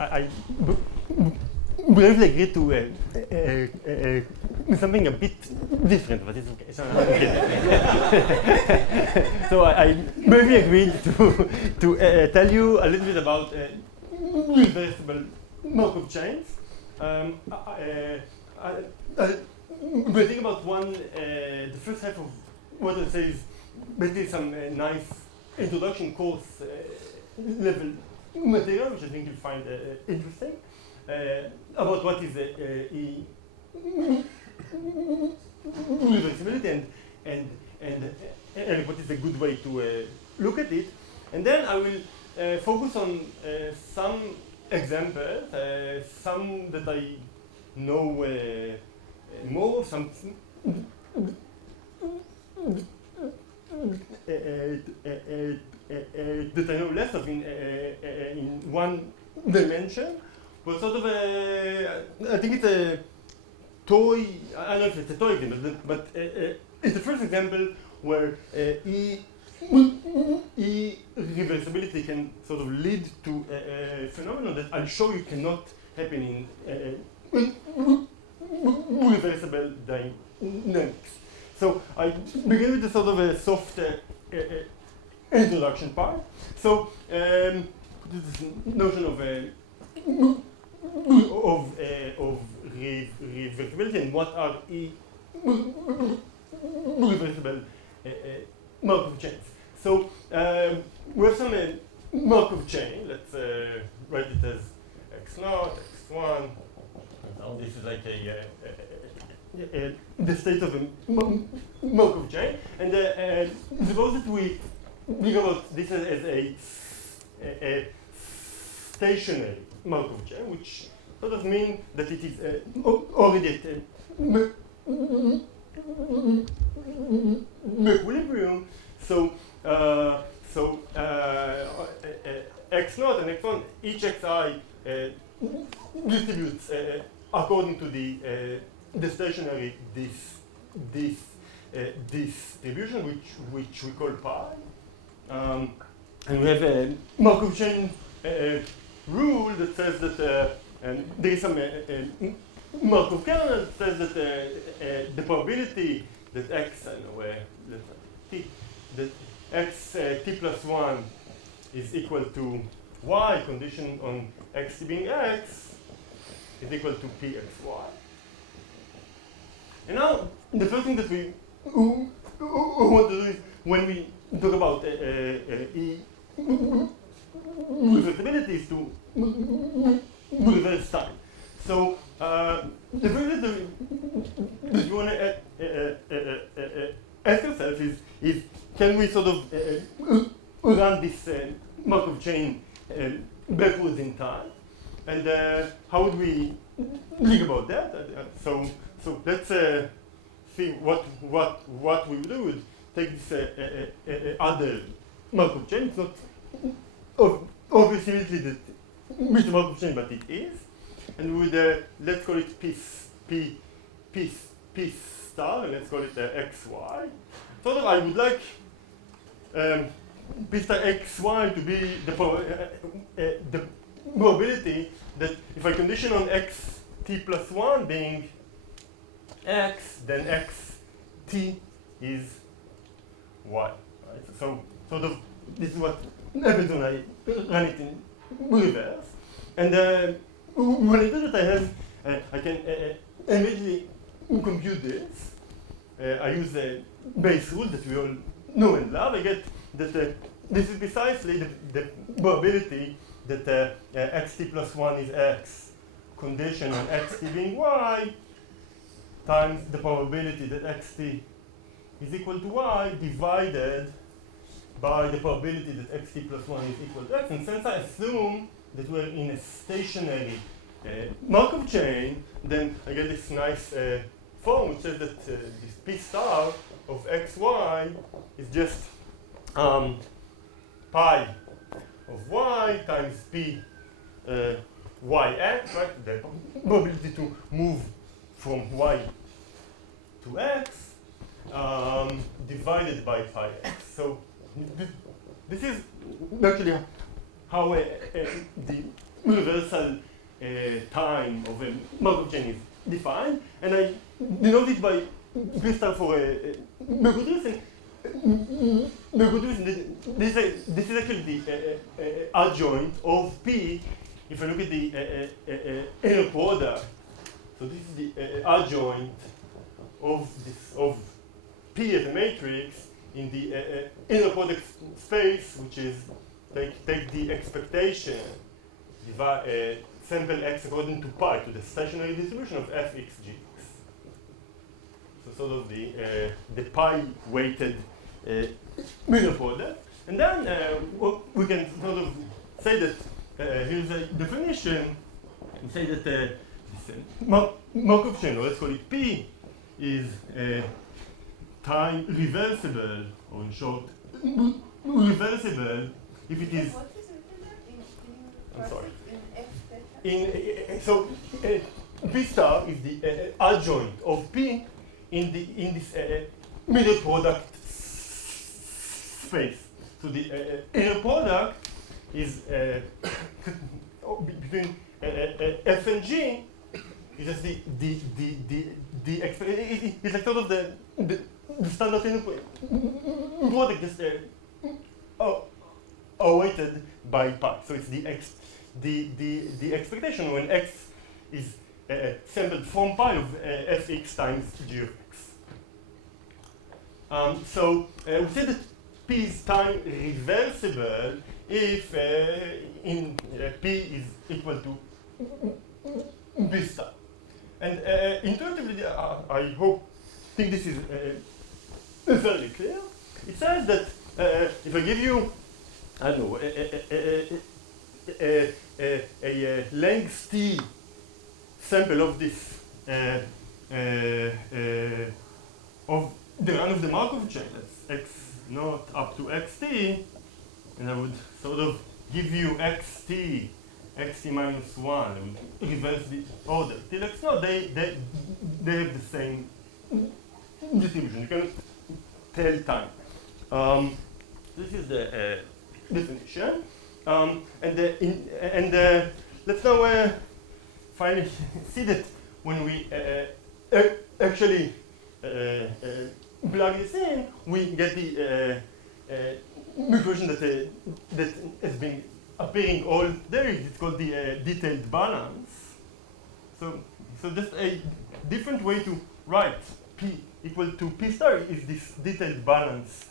I briefly agreed to something a bit different, but it's okay. So I briefly agreed to tell you a little bit about reversible Markov chains. We're thinking about the first half of what I say is basically some nice introduction course level material, which I think you'll find interesting, about what is reversibility and what is a good way to look at it. And then I will focus on some examples, some that I know more, some that I know less of in one dimension. But sort of I think it's a toy, I don't know if it's a toy example, but it's the first example where irreversibility can sort of lead to a phenomenon that I'll show you cannot happen in reversible dynamics. So I begin with the sort of a soft introduction part. So this notion of reversibility and what are irreversible Markov chains. So we have some Markov chain. Let's write it as x0, x1. Now this is like the state of a Markov chain. And suppose that we think about this as a stationary Markov chain, which sort of means that it is already at equilibrium. So x0 and x1, each xi distributes according to the stationary distribution, which we call pi. And we have a Markov chain rule that says that there is some Markov kernel that says that the probability that x, I know, t, that x t plus 1 is equal to y, condition on x being x, is equal to pxy. And now, the first thing that we want to do is, when we talk about reversibility, is to reverse time. So, the first thing that you want to ask yourself is can we sort of run this Markov chain backwards in time? And how would we think about that? So let's see what we would do. We would take this other Markov chain. It's not obviously that it's a Markov chain, but it is. And we would let's call it P star, and let's call it xy. Sort of, I would like P star xy to be the probability that if I condition on x t plus 1 being x, then x t is y. Right? So sort of this is what happens when I run it in reverse. And when I do that, I can immediately compute this. I use the base rule that we all know and love. I get that this is precisely the probability that xt plus 1 is x, condition on xt being y, times the probability that xt is equal to y divided by the probability that xt plus 1 is equal to x. And since I assume that we're in a stationary Markov chain, then I get this nice form which says that this p star of xy is just pi of y times p yx, right? The probability to move from y to x divided by pi x. So this is actually how the universal time of a Markov chain is defined, and I denote it by P star for a Mercurius, and Mercurius, this is actually the adjoint of P. If I look at the inner product, so this is the adjoint of P as a matrix in the inner product space, which is take the expectation, divide sample x according to pi, to the stationary distribution of fxgx. So sort of the pi weighted inner product, and then we can sort of say that here's a definition. We say that this Markov chain, or let's call it P, is time reversible, or in short, reversible if it is. What is written there? I'm sorry. In F theta? So P star is the adjoint of P in this middle product space. So the inner product is between F and G. It's just it's like sort of the standard inner product just awaited by pi. So it's the expectation when x is sampled from pi of fx times g of x. So we say that P is time reversible if P is equal to B star. And intuitively, I think this is fairly clear. It says that if I give you, I don't know, a length t sample of this of the run of the Markov chain, that's x naught up to xt, and I would sort of give you xt minus 1, and reverse the order till x naught, they have the same distribution. You can tell time. This is the definition. And let's now finally see that when we actually plug this in, we get the equation that has been appearing all there. It's called the detailed balance. So just a different way to write P equal to P star is this detailed balance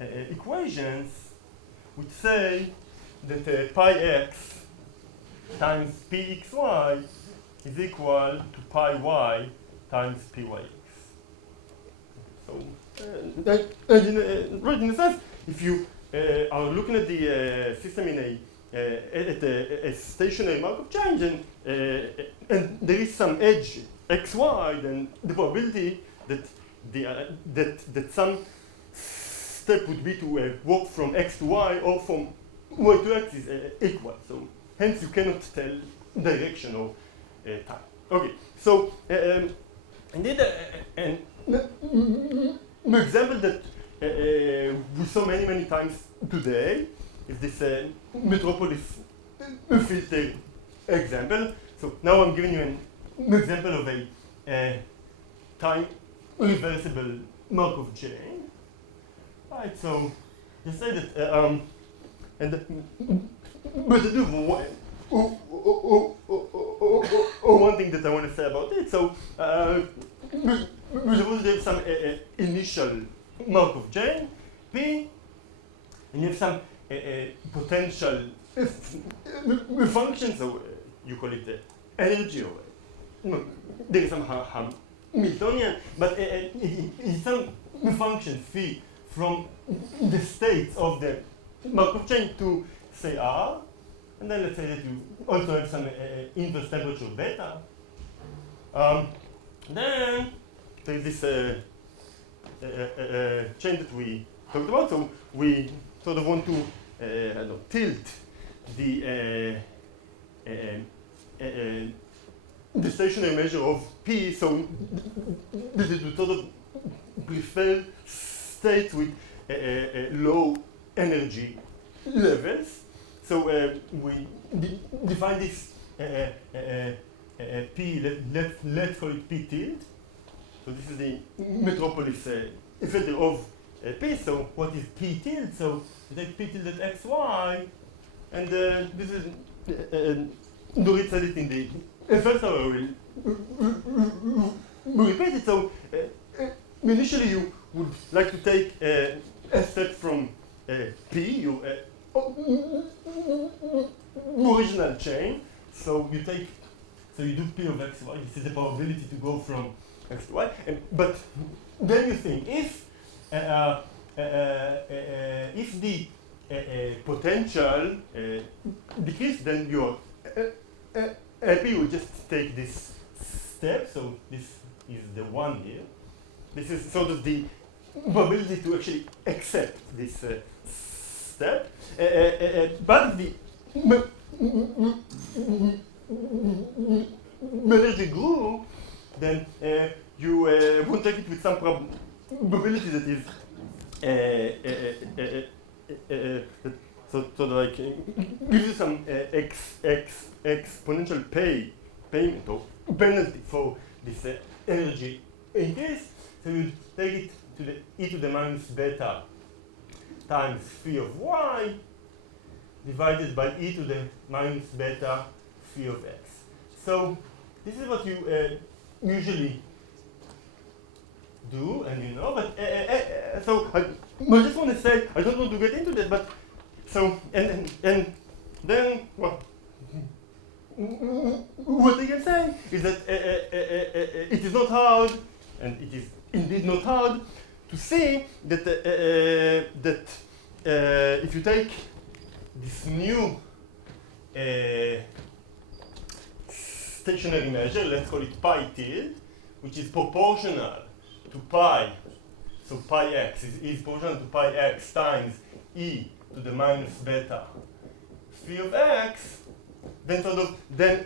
equations, which say that pi x times pxy is equal to pi y times pyx. So, right in a sense, if you are looking at the system in a stationary Markov chain, and there is some edge xy, then the probability that that some step would be to walk from x to y or from y to x is equal. So hence you cannot tell direction or time. Okay, so indeed an example that we saw many times today is this metropolis filter example. So now I'm giving you an example of a time reversible Markov chain. Right, so you say that but I do one thing that I want to say about it. So we suppose there's some initial Markov chain P, and you have some potential function, so you call it energy, or there is some Hamiltonian, but some function phi from the states of the Markov chain to say R, and then let's say that you also have some inverse temperature beta. Then there's this chain that we talked about, so we sort of want to tilt the stationary measure of P, so this is to sort of prefer states with low energy levels. So we define this P, let's call it P tilde. So this is the metropolis filter of P. So what is P tilde? So we take P tilde at xy, and this is Dorit said it in the first hour. We repeat it. So initially you would like to take a step from P, your original chain. So you take, so you do P of xy. This is the probability to go from x to y. But then you think if the potential decrease, then your LP will just take this step. So this is the one here. This is sort of the probability to actually accept this step. But the energy grew, then you won't take it with some probability that is so like gives you some exponential payment or penalty for this energy increase. So you take it to the e to the minus beta times phi of y divided by e to the minus beta phi of x. So this is what you usually do, and you know, but so I just want to say, I don't want to get into that, but so, and then, well, what I can say is that it is not hard, and it is indeed not hard, to see that, if you take this new stationary measure, let's call it pi tilde, which is proportional to pi, so pi x is proportional to pi x times e to the minus beta phi of x, then sort of, then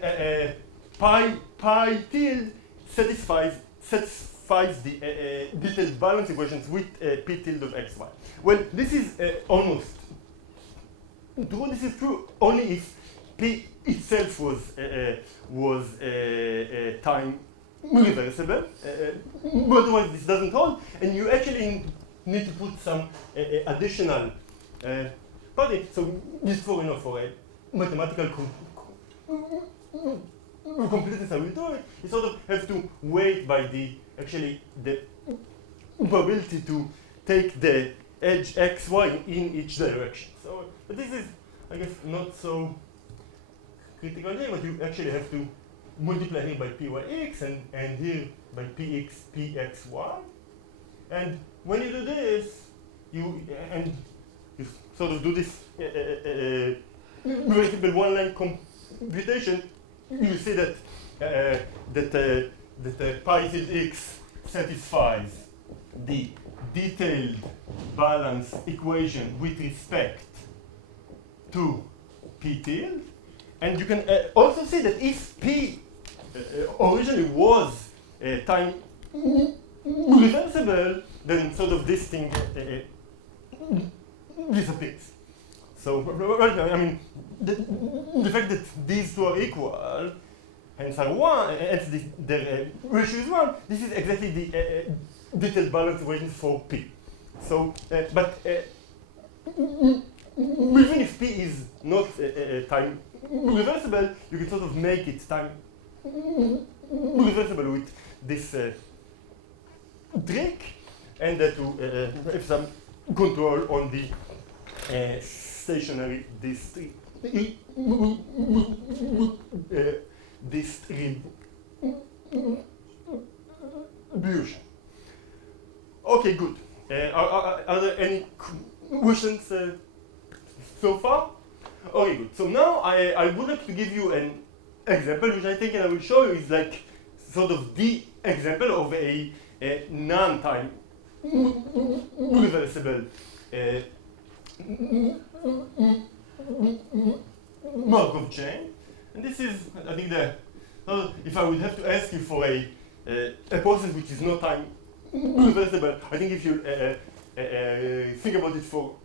pi tilde satisfies the detailed balance equations with p tilde of xy. Well, this is almost true. This is true only if p itself was time reversible. Otherwise, this doesn't hold, and you actually need to put some additional party. So just for for a mathematical completeness, I will do it. You sort of have to wait by the probability to take the edge xy in each direction. So, but this is, I guess, not so critical here, but you actually have to multiply here by pyx and here by pxy. And when you do this, you sort of do this very simple one-line computation, you see that pi tilde x satisfies the detailed balance equation with respect to p tilde, and you can also see that if p originally was time reversible, then sort of this thing disappears. So right now, I mean, the fact that these two are equal, hence are one, hence the ratio is one. This is exactly the detailed balance equation for p. So, but even if p is not time reversible, you can sort of make it time reversible with this trick, and to have some control on the stationary distribution. Okay, good. Are there any questions so far? Okay, good. So now I would like to give you an example, which I think and I will show you is like sort of the example of a non-time reversible Markov chain. And this is, I think, if I would have to ask you for a process which is not time reversible, I think if you think about it for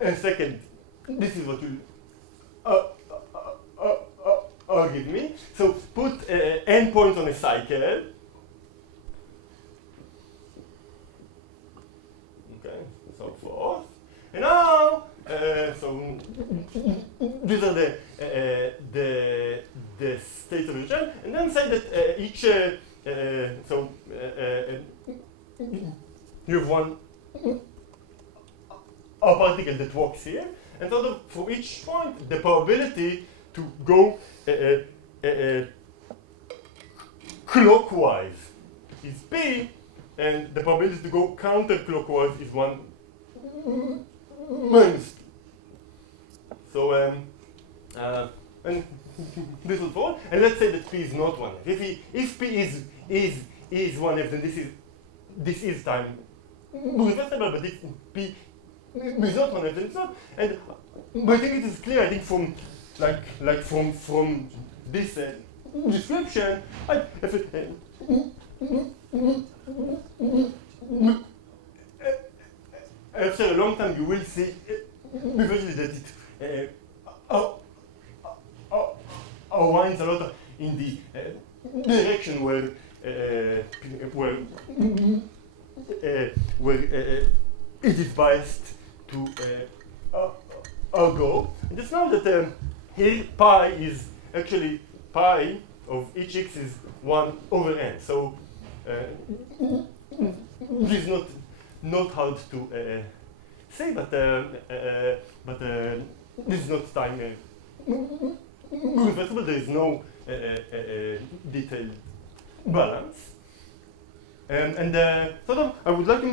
a second, this is what you'll give me. So put n points on a cycle. Okay, so forth. And now, so these are the states of the region, and then say that each you have one a particle that walks here, and sort of for each point, the probability to go clockwise is p, and the probability to go counterclockwise is 1 minus 2. So, and this will fall, and let's say that p is not 1f. If p is 1f, then this is time reversible, but if p is not 1f, then it's not. And but I think it is clear. I think from from this description, after a long time, you will see eventually that it winds a lot in the direction where it is biased to go. And just know that here pi is actually pi of each x is 1 over n. So it is not hard to say, but this is not time reversible. There is no detailed balance. And sort of, I would like to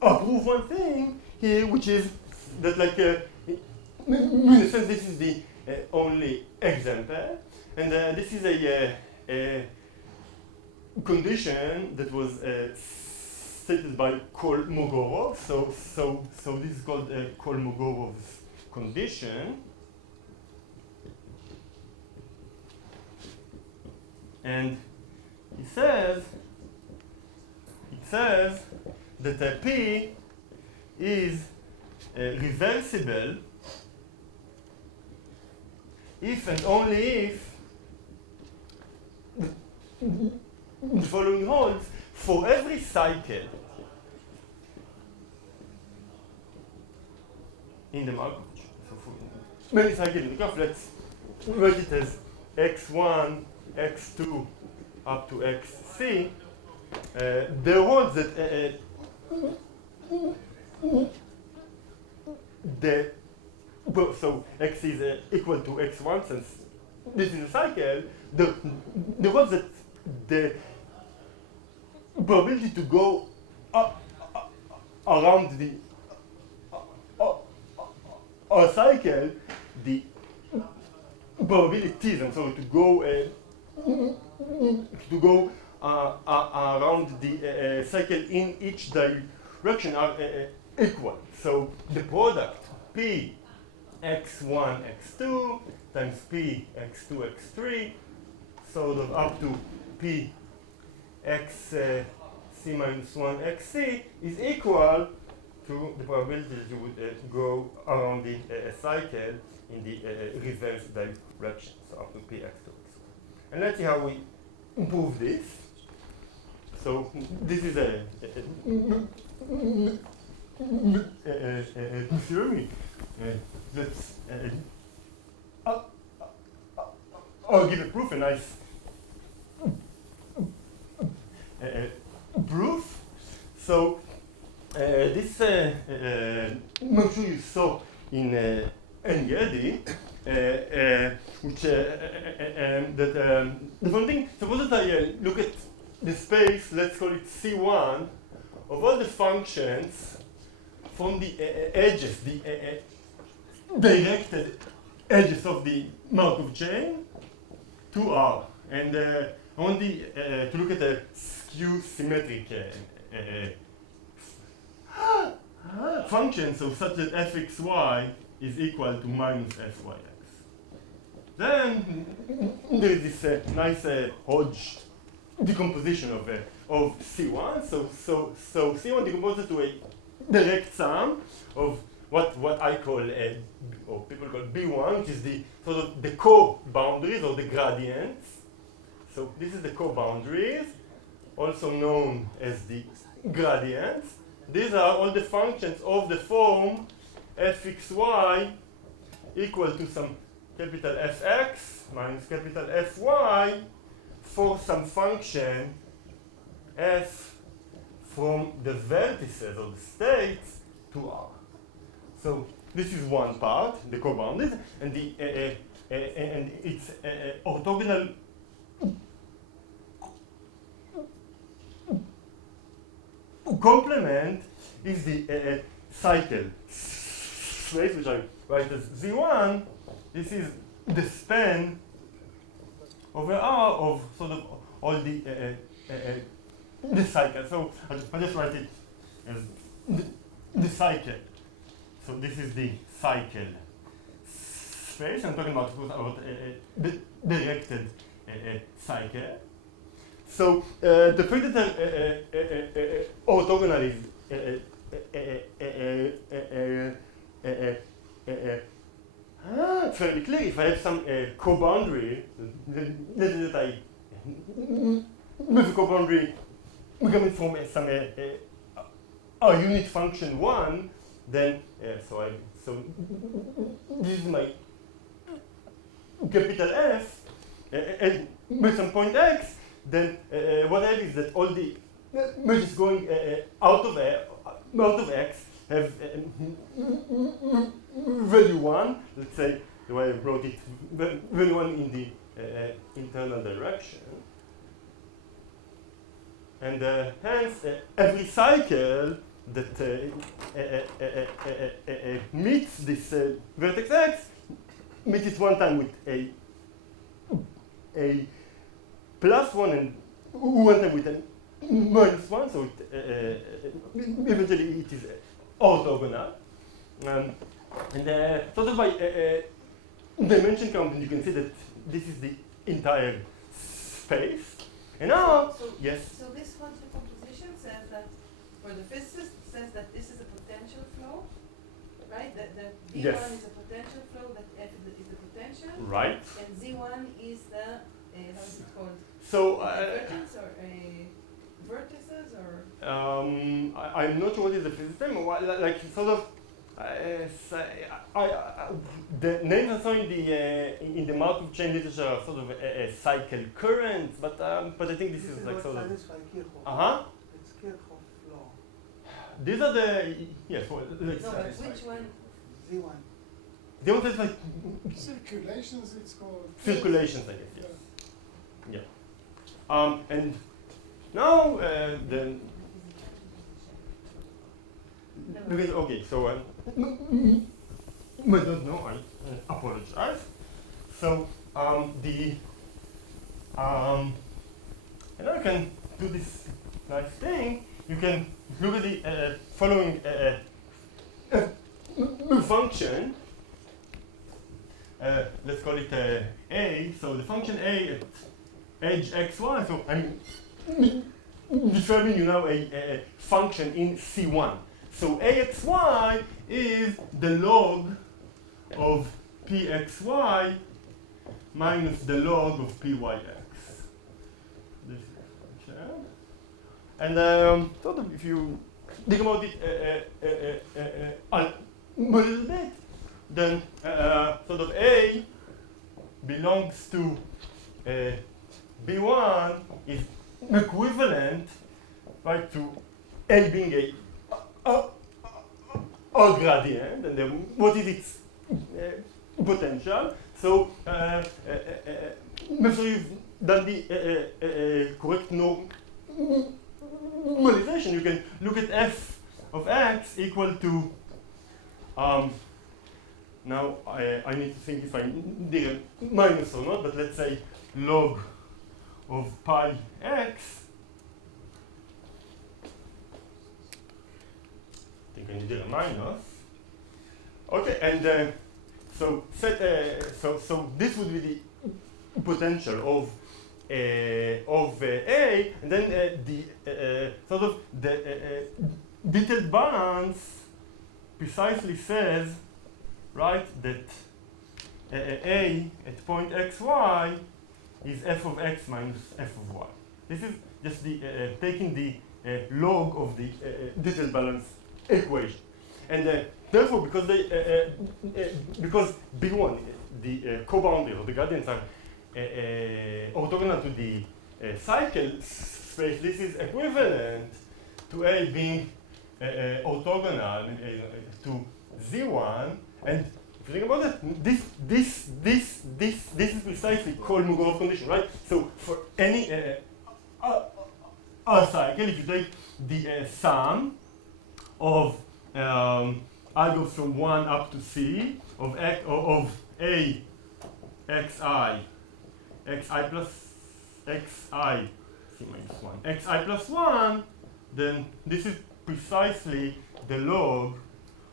prove one thing here, which is that, like, in a sense, this is the only example, and this is a condition that was stated by Kolmogorov. So this is called Kolmogorov's condition. And it says that P is reversible if and only if the following holds for every cycle in the Markov chain. So for many cycles in the graph, let's write it as x1, x2 up to xc. There holds that so x is equal to x1, since this is a cycle. The holds that the probability to go around the cycle, the probabilities, and so to go around the cycle in each direction are equal. So the product p x1 x2 times p x2 x3, sort of up to p x c minus 1 xc is equal to the probability that you would go around the cycle in the reverse direction, so up to p x2 x1. And let's see how we improve this. So this is a theory. Let's I'll give a proof, a nice proof. So this I'm sure you saw in Engedi, which that the one thing. Suppose that I look at the space, let's call it C1, of all the functions from the edges, the directed edges of the Markov chain to R. And I want to look at a skew symmetric function, so such that fxy is equal to minus fyx. Then there is this nice Hodge decomposition of C1. So C1 decomposes to a direct sum of what I call or people call B1, which is the sort of the co-boundaries or the gradients. So this is the co-boundaries, also known as the gradients. These are all the functions of the form fxy equal to some capital Fx minus capital Fy for some function f from the vertices or the states to R. So this is one part, the co-boundaries, and and its orthogonal complement is the cycle space, which I write as Z1. This is the span over R of sort of all the cycle. So I just write it as the cycle. So this is the cycle space. I'm talking about the directed cycle. So the fact that they're orthogonal is fairly clear. If I have some co-boundary, that I with a co-boundary coming from some unit function 1, then so this is my capital F and with some point x. Then what I have is that all the merges going out of x have value 1. Let's say the way I wrote it, value 1 in the internal direction. And hence, every cycle that meets this vertex x meets it one time with a plus 1 and one time with a minus 1, so eventually it is orthogonal. And sort of by dimension counting, you can see that this is the entire space. And now, yes? So this quantum composition says that, for the physicist, says that this is a potential flow, right? That V1 Yes. is a potential flow, that F is the potential. Right. And Z1 is the, how is it called? So, Divergence or vertices or? I'm not sure what is the physics term, like sort of, the names are so in the Markov chain literature are sort of cycle currents, but I think this is like sort of. It's Kirchhoff law. These are the yes. Well, No, but which one? Z1. they want to like Circulations, it's called. circulations, I guess. Yes. Yeah. And now then. Because, okay, so I don't know. I apologize. So and I can do this nice thing. You can look at the following function. Let's call it a. So the function a at edge xy. So I'm describing you now a function in C1. So axy is the log of pxy minus the log of pyx. This is the function. And sort of if you think about it a little bit, then sort of A belongs to B1 is equivalent, right, to A being a gradient, and then what is its potential? So, make sure you've done the correct normalization. You can look at f of x equal to, now I need to think if I did a minus or not, but let's say log of pi x. I think I need a minus. Okay, and so so this would be the potential of A, and then the sort of the detailed balance precisely says, right, that A at point xy is f of x minus f of y. This is just the taking the log of the detailed balance equation, and therefore, because because B1, the co-boundary or the gradients are orthogonal to the cycle space, this is equivalent to A being orthogonal to Z1, and if you think about it, this is precisely called Mugorov condition, right? So for any cycle, if you take the sum of I goes from 1 up to C of A xi plus xi C minus 1 xi plus 1, then this is precisely the log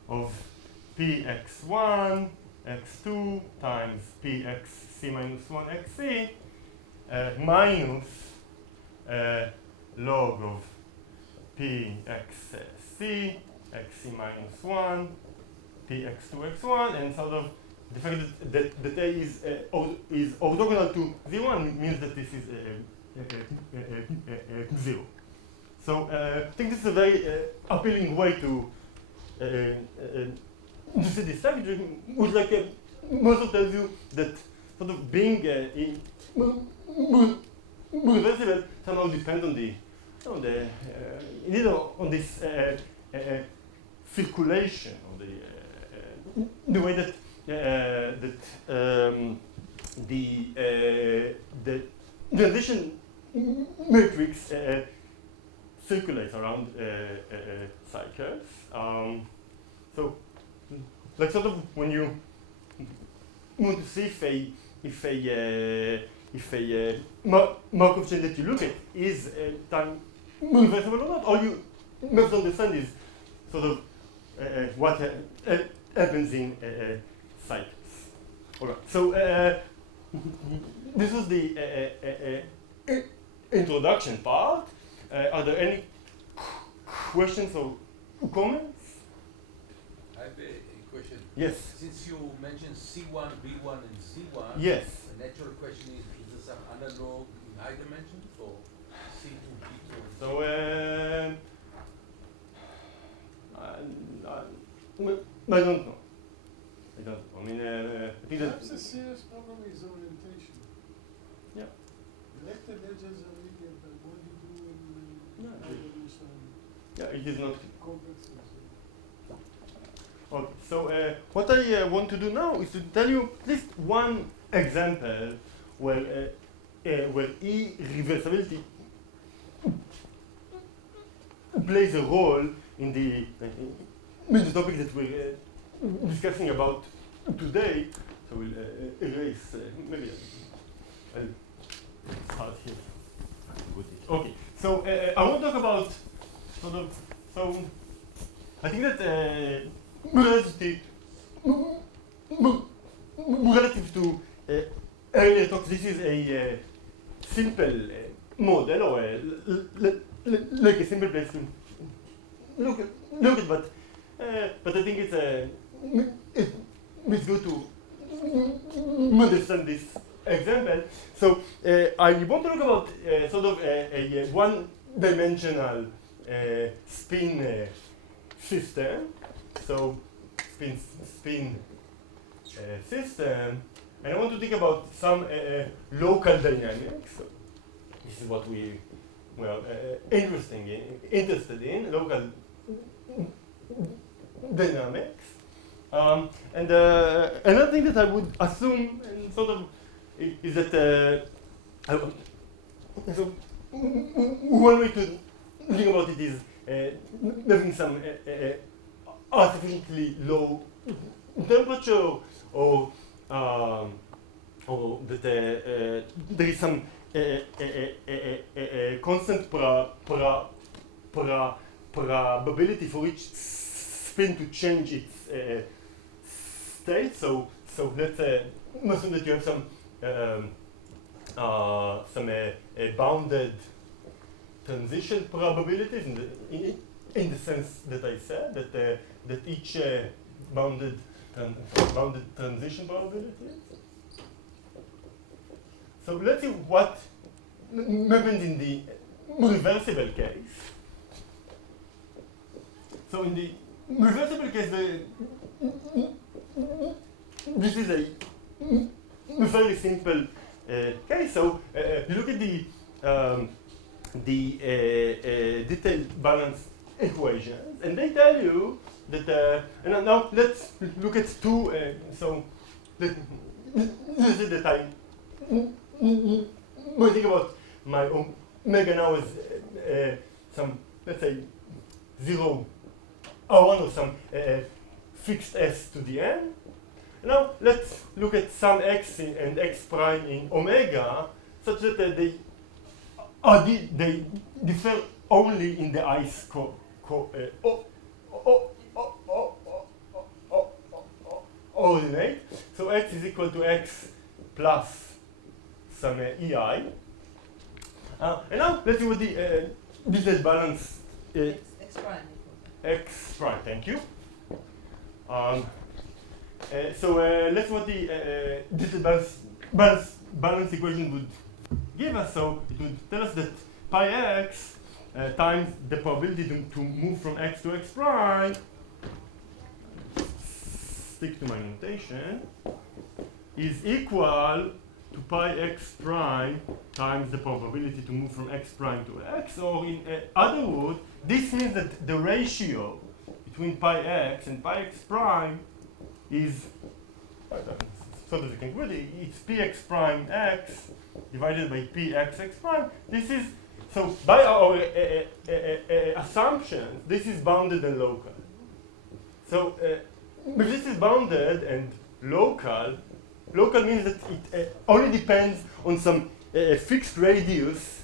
of px1 x2 times px c minus 1 xc minus log of pxc xc minus 1 px2 x1, and sort of the fact that A is orthogonal to Z1 means that this is 0. So I think this is a very appealing way to see this structure, which also tells you that sort of being reversible somehow depends on this circulation, or the way that the transition matrix circulates around cycles. So, like sort of when you want to see if a Markov chain that you look at is time reversible or not, all you must understand is sort of what happens in cycles. All right. So this was the introduction part. Are there any questions or comments? I have a question. Yes. Since you mentioned C1, B1, and C1, Yes. the natural question is there some analog in high dimensions or C2, B2? So I don't know. I mean, I think that. Perhaps the serious problem is orientation. Yeah. Elected edges are linear, but what do you do in Yeah. high-dimensional Yeah, it is not. complexes? Okay, so what I want to do now is to tell you at least one example where irreversibility plays a role in the topic that we're discussing about today. So we'll erase, maybe I'll start here. Okay, so I want to talk about sort of, so I think that relative to earlier talks, this is a simple model, or like a simple place to look at, but I think it's good to understand this example. So I want to talk about sort of a one-dimensional spin system. So spin system, and I want to think about some local dynamics. So this is what we were interested in, local dynamics. And another thing that I would assume, and sort of, is that so one way to think about it is having some artificially low temperature, or that there is some constant probability for each spin to change its state. So let's assume that you have some bounded transition probabilities in the sense that I said, that each bounded transition probability. So let's see what happens in the reversible case. So in the reversible case, this is a very simple case. So you look at the detailed balance equations, and they tell you that. And now let's look at two. So let's say that I think about my omega now as some, let's say, 0 or 1 or some fixed s to the n. Now let's look at some x and x prime in omega, such that they differ only in the i's coordinate. So x is equal to x plus some ei. And now let's see what the detailed balance X prime. x prime. Thank you. So let's see what the detailed balance equation would give us. So it would tell us that pi x times the probability to move from x to x prime, stick to my notation, is equal to pi x prime times the probability to move from x prime to x. Or in other words, this means that the ratio between pi x and pi x prime is, so that we can put it, it's px prime x divided by px x prime. This is, so by our assumption, this is bounded and local. So if this is bounded and local means that it only depends on some fixed radius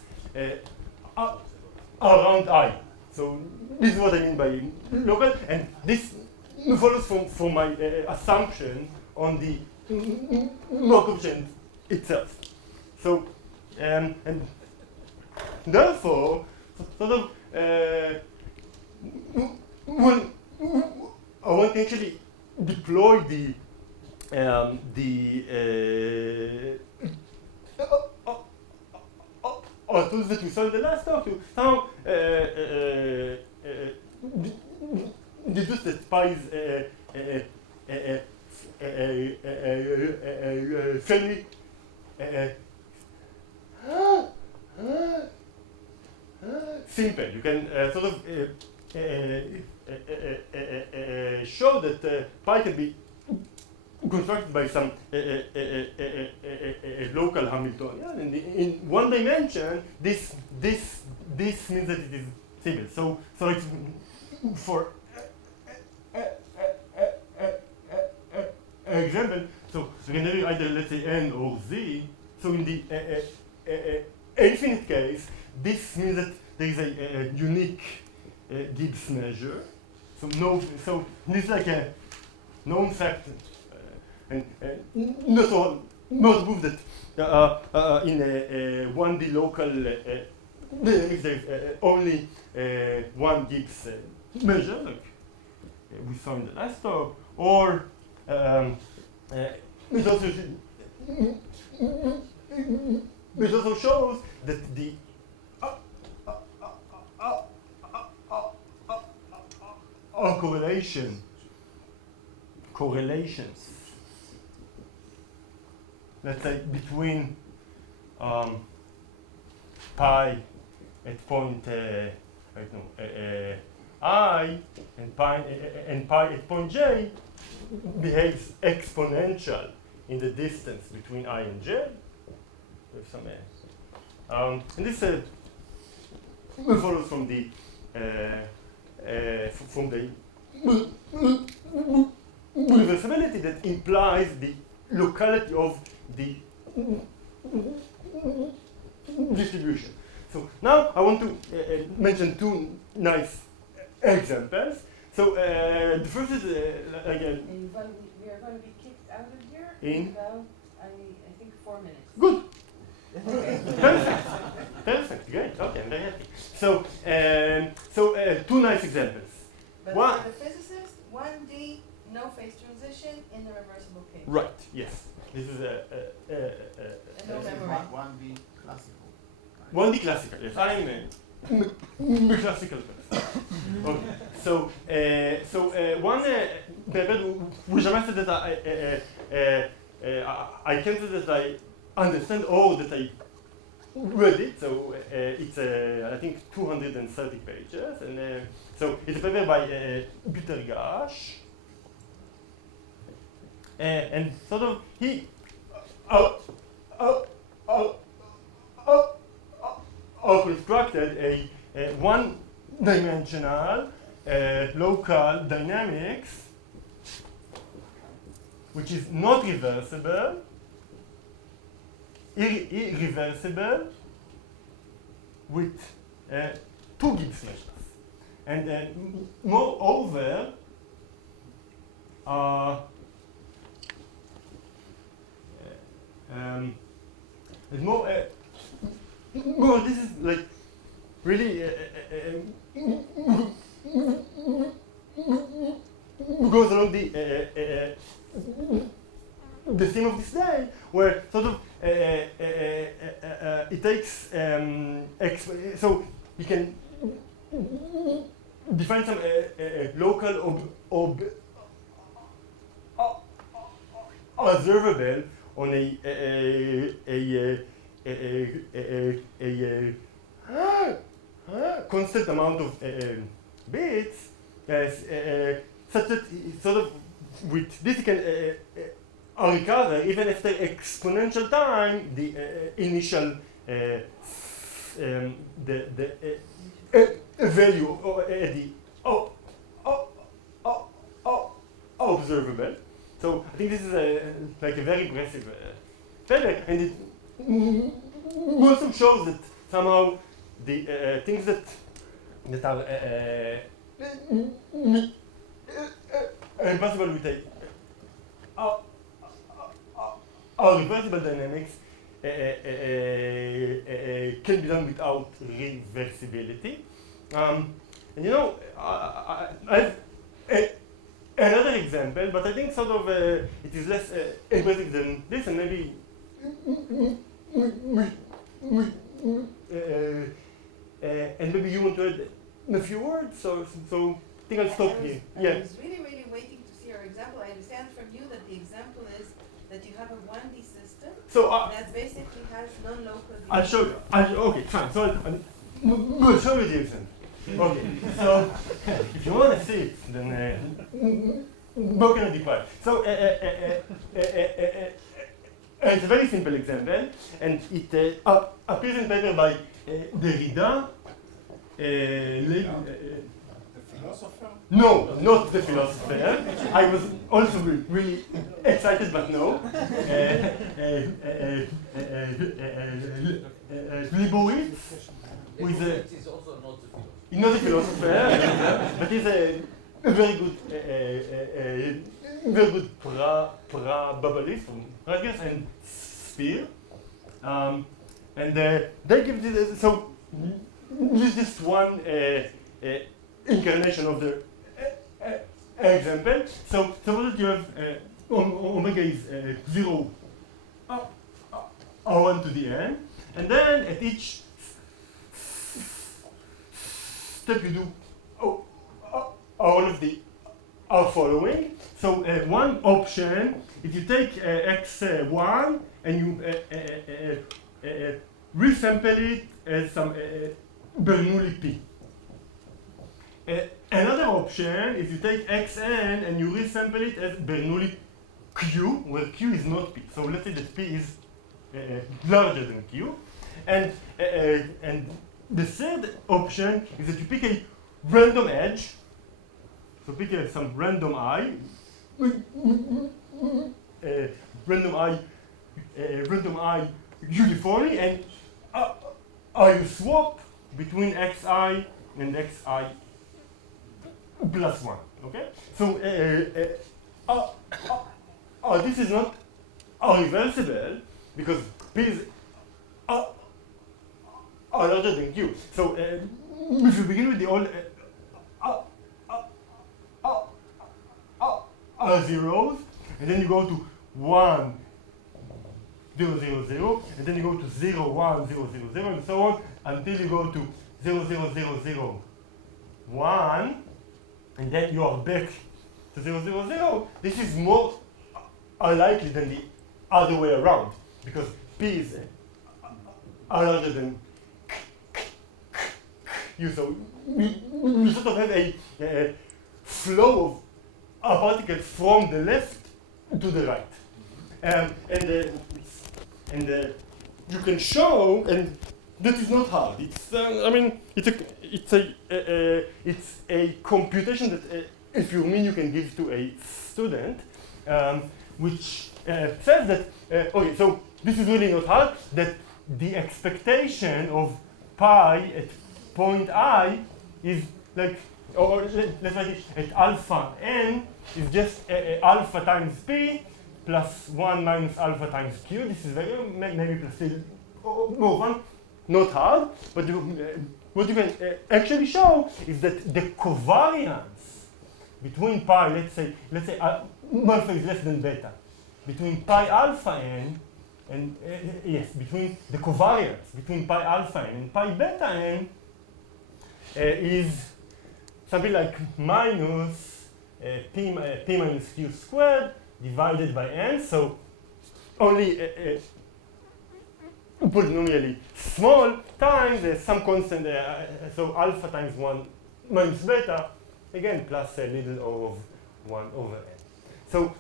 around I. So this is what I mean by local, and this follows from my assumption on the coefficient itself. So and therefore, sort of when one can actually deploy the tools that we saw in the last talk to somehow deduce that pi is fairly simple. You can sort of show that pi can be constructed by some local Hamiltonian. And in one dimension, this means that it is simple. So it's for example, so you can have either, let's say, n or z. So in the infinite case, this means that there is a unique Gibbs measure. So this is like a known fact, and not proof that in a 1D local dynamics there is only one Gibbs measure, like we saw in the last talk, or it also shows that the correlations, let's say between pi at point I and pi at point j behaves exponential in the distance between I and j. With some and this follows from the reversibility that implies the locality of the distribution. So now I want to mention two nice examples. So the first is again. We are going to be kicked out of here In about, I think, 4 minutes. Good. Perfect. Perfect. Great. Okay, I'm very happy. So, two nice examples. But One- for the physicist, 1D, no phase transition in the reversible case. Right. Yes. This is And no This is memory. 1D classical. 1D classical. Yes, I'm a classical person. Okay. So, one paper which I must say that I can't say that I understand or that I read it. So it's I think 230 pages, and so it's a paper by Peter Gash, and sort of he constructed a one-dimensional local dynamics which is not reversible, irreversible, with two Gibbs measures. And moreover, this is like really goes along the theme of this day, where sort of it takes so you can define some local observable on a constant amount of bits, such that sort of with this you can recover even after exponential time the initial the value or the observable. So I think this is like a very impressive paper, and it also shows that somehow the things that are impossible with our reversible dynamics can be done without reversibility. And you know, I have another example, but I think sort of it is less impressive than this, and maybe and maybe you want to add a few words, so I think I'll stop here. I Yeah. was really, really waiting to see your example. I understand from you that the example is that you have a 1D system So that basically has non-local. I'll show you. Okay, fine. So we'll show you the example. Okay. So if you want to see it, then how can I be quiet? So it's a very simple example, and it appears in paper by Derrida. The philosopher? No, not the philosopher. I was also really excited, but no. Leibowitz, who is It is also not the philosopher. not a philosopher, but he's a very good probabilist from Rutgers and Spear. And they give this, so this is just one incarnation of the example. So suppose that you have omega is 0 1 to the n, and then at each step you do all of the following. So one option, if you take x1 and you resample it as some Bernoulli p. Another option is you take xn and you resample it as Bernoulli q, where q is not p. So let's say that p is larger than q. And the third option is that you pick a random edge. So pick some random I, random I uniformly, and you swap between xi and xi plus 1. Okay? So this is not reversible because p is are larger than q. So if you begin with the all zeros, and then you go to 1, 0, 0, 0, and then you go to 0, 1, 0, 0, 0, and so on, until you go to 0, 0, 0, 0, 1, and then you are back to 0, 0, 0. This is more unlikely than the other way around, because p is larger than u. So we sort of have a flow of particles from the left to the right. And you can show, and that is not hard. It's I mean it's a computation that if you mean you can give to a student, which says that okay, so this is really not hard. That the expectation of pi at point I is like, or let's write it at alpha n is just alpha times p plus 1 minus alpha times q. This is very, maybe plus 3 more 1, not hard, but what you can actually show is that the covariance between pi, let's say alpha is less than beta, between pi alpha n and yes, between the covariance between pi alpha n and pi beta n is something like minus p minus q squared divided by n. So only polynomially small times some constant, so alpha times 1 minus beta, again plus a little o of 1 over n. So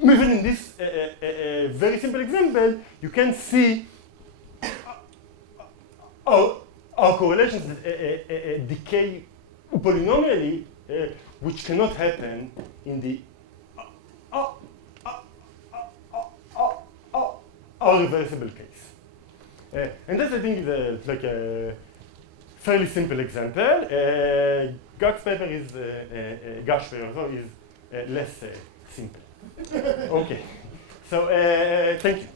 even in this very simple example, you can see our correlations that decay polynomially, which cannot happen in the irreversible case. And that, I think, is like a fairly simple example. Gach's paper is less simple. Okay, so thank you.